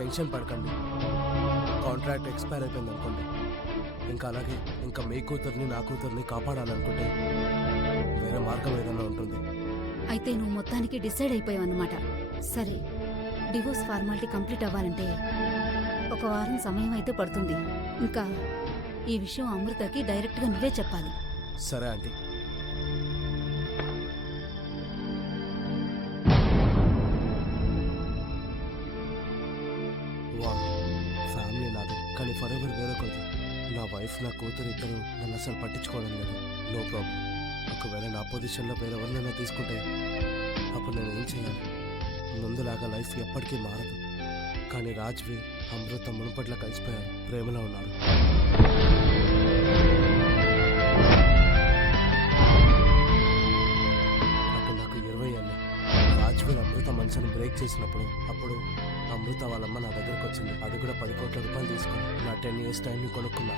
Tension పడకండి. Contract expire అయిపోయింది అనుకోండి, ఇంకా అలాగే ఇంకా మీ కూతుర్ని నా కూతుర్ని కాపాడాలనుకుంటే వేరే మార్గం ఏదైనా ఉంటుంది. అయితే నువ్వు మొత్తానికి డిసైడ్ అయిపోయావు అన్నమాట. సరే, డివోర్స్ ఫార్మాలిటీ కంప్లీట్ అవ్వాలంటే 1 వారం సమయం అయితే పడుతుంది. ఇంకా ఈ విషయం అమృతకి డైరెక్ట్గా నువ్వే చెప్పాలి. సరే ఆంటీ. ఫ్యామిలీ నాది, కానీ ఫర్ ఎవర్ వేరొకటి. నా వైఫ్ నా కూతురు ఇద్దరు నన్ను అసలు పట్టించుకోవడం లేదు. No problem. ఒకవేళ నా పొజిషన్లో వేరెవరినైనా తీసుకుంటే అప్పుడు నేను ఏం చేయాలి? ముందులాగా లైఫ్ ఎప్పటికీ మారదు. కానీ రాజ్వీర్, అమృత మునుపట్ల కలిసిపోయారు, ప్రేమలో ఉన్నారు. అప్పుడు నాకు 20 ఏళ్ళు. రాజ్వీర్ అమృత మనసుని బ్రేక్ చేసినప్పుడు అప్పుడు అమృత వాళ్ళమ్మ నా దగ్గరకు వచ్చింది. అది కూడా 10 కోట్ల రూపాయలు తీసుకుని నా 10 years టైంని కొనుక్కున్నా.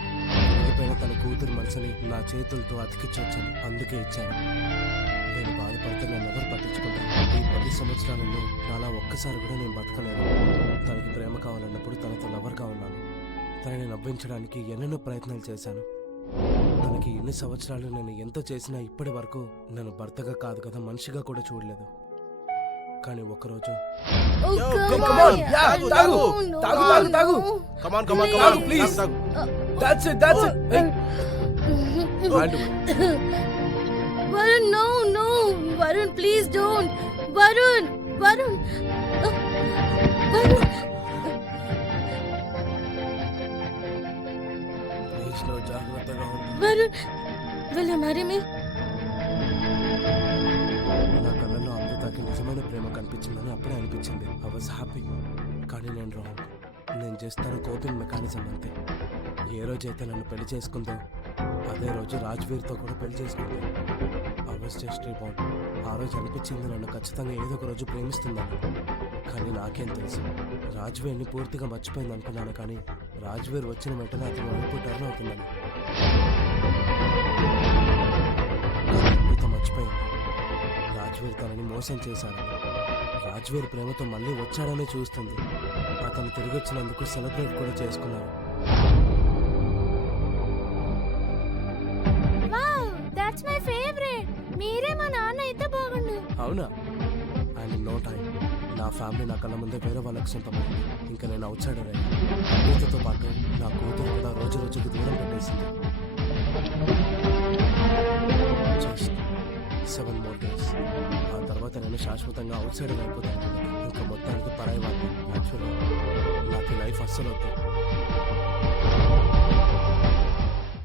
ఎండిపోయిన తన కూతురు మనసుని నా చేతులతో అతికించొచ్చని అందుకే ఇచ్చాను. నేను బాధపడితే నన్ను ఎవరు పట్టించుకుంటాను? ఈ 10 సంవత్సరాలలో నాలా ఒక్కసారి కూడా నేను బతకలేదు. తనకి ప్రేమ కావాలన్నప్పుడు తనతో లవర్గా ఉన్నాను. తనని నవ్వించడానికి ఎన్నెన్నో ప్రయత్నాలు చేశాను. తనకి ఎన్ని సంవత్సరాలు నేను ఎంత చేసినా ఇప్పటి వరకు నన్ను భర్తగా కాదు కదా మనిషిగా కూడా చూడలేదు. కానీ ఒకరోజు Varun, no, no. Varun, please don't. Varun, Varun. Varun. జాగ్రత్తగా ఉంది. Varun, will you marry me? నా కళ్ళల్లో అమృతకి నిజమైన ప్రేమ కనిపించిందని అప్పుడే అనిపించింది. I was happy. కానీ నేను రాంగ్. నేను చేస్తాను కోపింగ్ మెకానిజం అంతే. ఏ రోజైతే నన్ను పెళ్లి చేసుకుందో అదే రోజు రాజ్వీర్తో కూడా పెళ్లి చేసుకుంది. I was just reborn. ఆ రోజు అనిపించింది నన్ను ఖచ్చితంగా ఏదో ఒక రోజు ప్రేమిస్తుందని. కానీ నాకేం తెలుసు, రాజ్వీర్ని పూర్తిగా మర్చిపోయింది అనుకున్నాను. కానీ రాజ్వీర్ వచ్చిన వెంటనే అతను వైపు టర్న్ అవుతుందని. అమృత మర్చిపోయింది రాజ్వీర్ తనని మోసం చేశాడని. రాజ్వీర్ ప్రేమతో మళ్ళీ వచ్చాడని చూస్తుంది. అతను తిరిగి వచ్చినందుకు సెలబ్రేట్ కూడా చేసుకున్నారు. That's my favorite. మీరే మా నాన్న అయితే బాగుండు. అవునా? And no time. నా ఫ్యామిలీ నా కళ్ళ ముందే వేరే వాళ్ళకి సొంతమైంది. ఇంకా నేను అవుట్ సైడర్ అయ్యాను. అమృతతో పాటు నా కూతురు కూడా రోజు రోజుకి దూరం పెట్టేసింది. Just 7 more days. ఆ తర్వాత నేను శాశ్వతంగా అవుట్ సైడర్ అయిపోతాను. ఇంకా మొత్తానికి పరాయి వాళ్ళు. యాక్చువల్గా నాకు లైఫ్ అస్సలు వద్దు.